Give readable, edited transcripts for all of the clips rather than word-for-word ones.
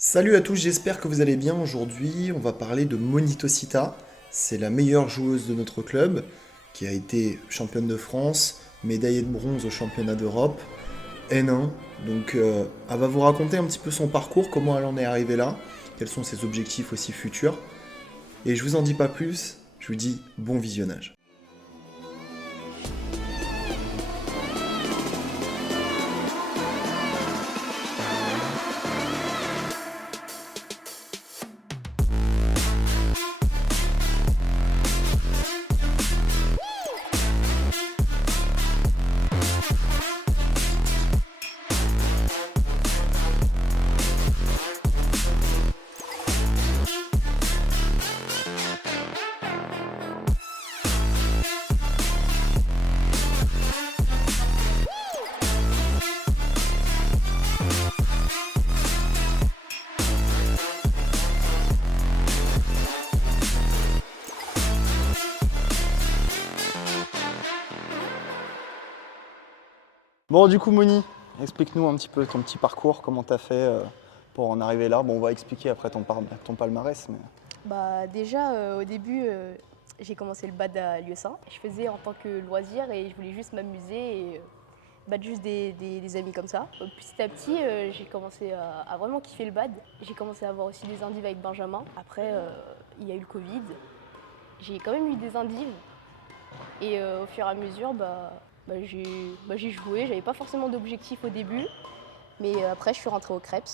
Salut à tous, j'espère que vous allez bien. Aujourd'hui, on va parler de Moni Tossita. C'est la meilleure joueuse de notre club, qui a été championne de France, médaillée de bronze au championnat d'Europe, N1. Donc, elle va vous raconter un petit peu son parcours, comment elle en est arrivée là, quels sont ses objectifs aussi futurs. Et je vous en dis pas plus, je vous dis bon visionnage. Bon, du coup, Moni, explique-nous un petit peu ton petit parcours, comment t'as fait pour en arriver là. Bon, on va expliquer après ton palmarès, mais... Déjà, au début, j'ai commencé le bad à Lieu-Saint. Je faisais en tant que loisir et je voulais juste m'amuser et battre juste des amis comme ça. Petit à petit, j'ai commencé à vraiment kiffer le bad. J'ai commencé à avoir aussi des endives avec Benjamin. Après, il y a eu le Covid. J'ai quand même eu des endives et au fur et à mesure, j'ai joué. J'avais pas forcément d'objectif au début, mais après, je suis rentrée au Crêpes.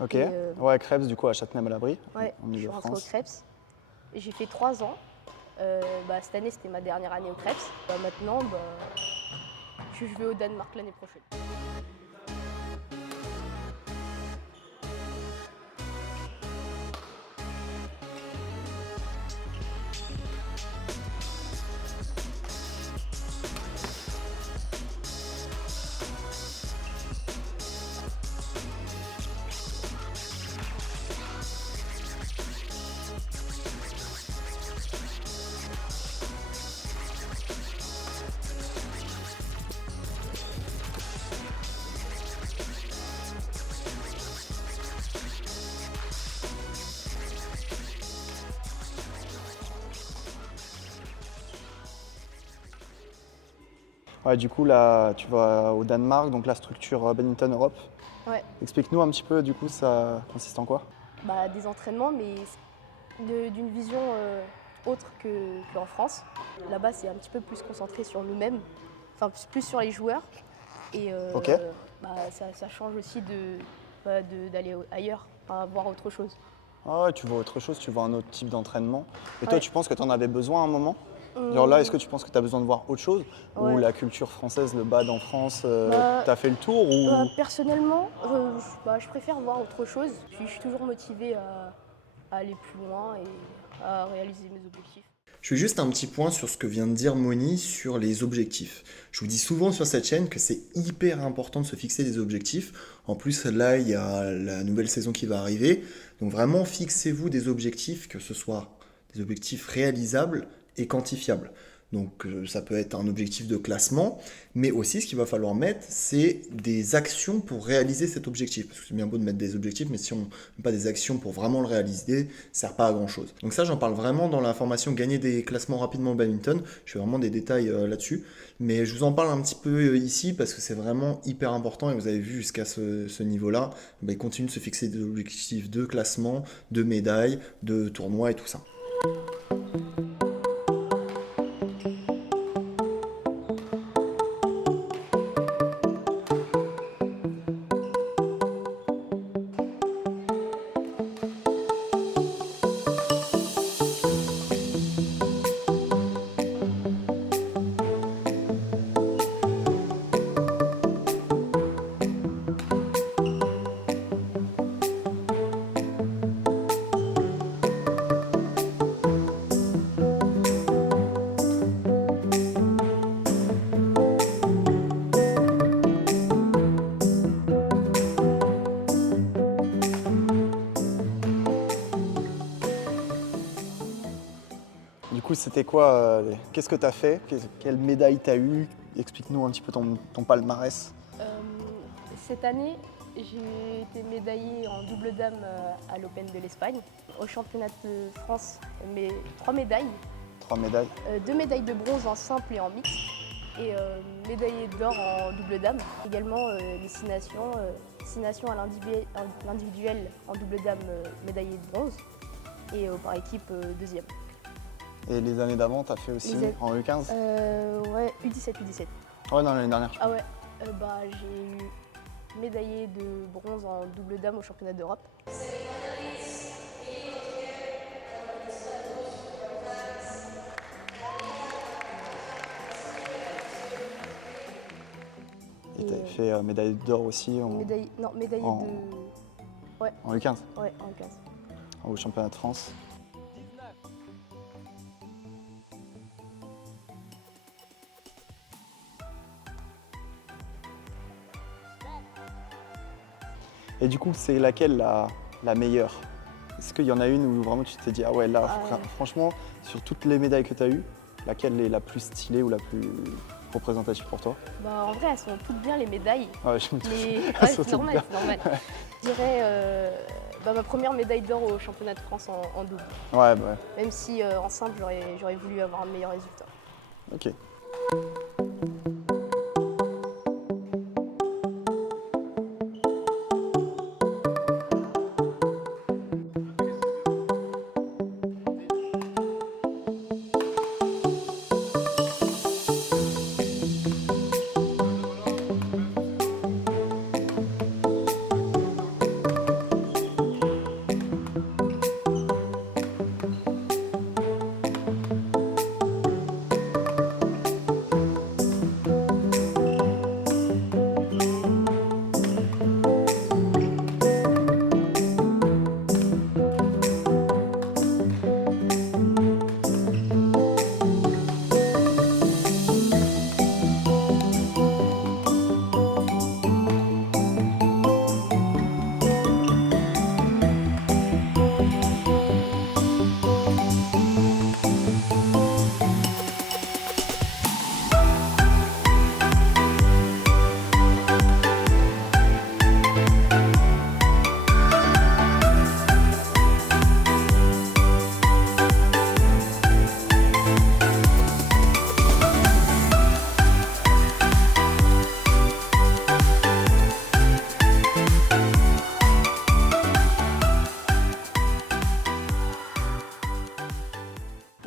Ok, Et, ouais, Crêpes, du coup, à Châtenay-Malabry, ouais, en je suis rentrée au Ile-de-France. Crêpes. J'ai fait 3 ans. Cette année, c'était ma dernière année au Crêpes. Maintenant, je vais au Danemark l'année prochaine. Ouais, du coup, là, tu vas au Danemark, donc la structure Badminton Europe. Ouais, Explique-nous un petit peu, du coup, ça consiste en quoi? des entraînements, mais d'une vision autre qu'en France. Là-bas, c'est un petit peu plus concentré sur nous-mêmes, enfin plus sur les joueurs. Et Ok. ça change aussi d'aller ailleurs, enfin, voir autre chose. Ah ouais, tu vois autre chose, tu vois un autre type d'entraînement. Et toi, Ouais. tu penses que tu en avais besoin à un moment? Genre là, est-ce que Hum, tu penses que tu as besoin de voir autre chose? Ou ouais. la culture française, le bad en France, Bah, t'as fait le tour ou... Personnellement, je préfère voir autre chose. Puis je suis toujours motivée à aller plus loin et à réaliser mes objectifs. Je fais juste un petit point sur ce que vient de dire Moni sur les objectifs. Je vous dis souvent sur cette chaîne que c'est hyper important de se fixer des objectifs. En plus, là, il y a la nouvelle saison qui va arriver. Donc vraiment, fixez-vous des objectifs, que ce soit des objectifs réalisables et quantifiables. Donc ça peut être un objectif de classement, mais aussi ce qu'il va falloir mettre, c'est des actions pour réaliser cet objectif. Parce que c'est bien beau de mettre des objectifs, mais si on ne met pas des actions pour vraiment le réaliser, ça ne sert pas à grand-chose. Donc ça, j'en parle vraiment dans la formation Gagner des classements rapidement au badminton. Je fais vraiment des détails là-dessus. Mais je vous en parle un petit peu ici parce que c'est vraiment hyper important et vous avez vu jusqu'à ce niveau-là, il continue de se fixer des objectifs de classement, de médailles, de tournois et tout ça. Du coup, c'était quoi qu'est-ce que tu as fait? Quelle médaille tu as eu? Explique-nous un petit peu ton palmarès. Cette année, J'ai été médaillée en double dame à l'Open de l'Espagne. Au championnat de France, mais 3 médailles. 3 médailles. 2 médailles de bronze en simple et en mixte. Et médaillée d'or en double dame. Également les 6 nations. 6 nations à l'individuel en double dame, médaillée de bronze. Et par équipe, deuxième. Et les années d'avant, tu as fait aussi en U15? Ouais, U17. Ouais, non, l'année dernière. Ah ouais, j'ai eu médaillée de bronze en double dame au championnat d'Europe. Et tu avais fait médaille d'or aussi médaillée en- de... Ouais, en U15, ouais, en U15. au championnat de France. Et du coup, c'est laquelle la meilleure? Est-ce qu'il y en a une où vraiment tu t'es dit, ah ouais, là, franchement, sur toutes les médailles que tu as eues, laquelle est la plus stylée ou la plus représentative pour toi? En vrai, elles sont toutes bien les médailles. Ouais, je me doute. Mais Elles ouais, sont c'est toutes normal, bien. c'est normal. Je dirais ma première médaille d'or au championnat de France en double. Ouais, bah ouais. Même si en simple, j'aurais voulu avoir un meilleur résultat. Ok.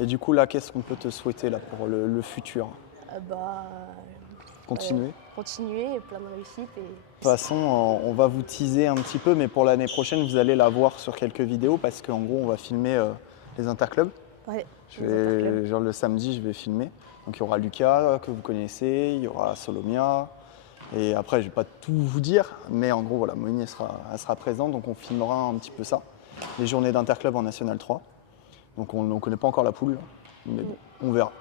Et du coup, là, qu'est-ce qu'on peut te souhaiter là, pour le futur? Continuer. Continuer, et plein de réussite. Et... De toute façon, on va vous teaser un petit peu, mais pour l'année prochaine, vous allez la voir sur quelques vidéos parce qu'en gros, on va filmer les interclubs. Ouais, Genre le samedi, je vais filmer. Donc il y aura Lucas, que vous connaissez, il y aura Solomia. Et après, je ne vais pas tout vous dire, mais en gros, voilà, Moni, elle sera présente, donc on filmera un petit peu ça. Les journées d'interclub en National 3. Donc on ne connaît pas encore la poule, mais bon, on verra.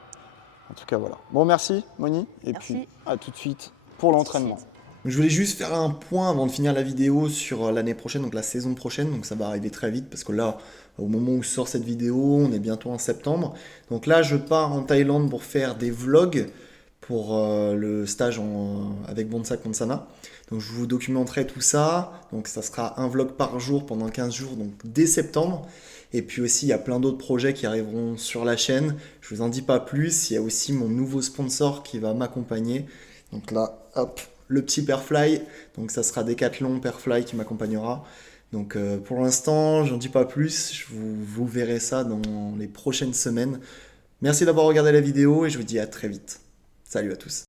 En tout cas, voilà. Bon, merci Moni, et Merci. puis à tout de suite pour l'entraînement. Je voulais juste faire un point avant de finir la vidéo sur l'année prochaine, donc la saison prochaine, donc ça va arriver très vite parce que là, au moment où sort cette vidéo, on est bientôt en septembre. Donc là, je pars en Thaïlande pour faire des vlogs pour le stage avec Bonsa Konsana. Donc je vous documenterai tout ça, donc ça sera un vlog par jour pendant 15 jours, donc dès septembre. Et puis aussi, il y a plein d'autres projets qui arriveront sur la chaîne. Je vous en dis pas plus, il y a aussi mon nouveau sponsor qui va m'accompagner. Donc là, hop, le petit Perfly, donc ça sera Decathlon Perfly qui m'accompagnera. Donc pour l'instant, j'en dis pas plus, vous verrez ça dans les prochaines semaines. Merci d'avoir regardé la vidéo et je vous dis à très vite. Salut à tous.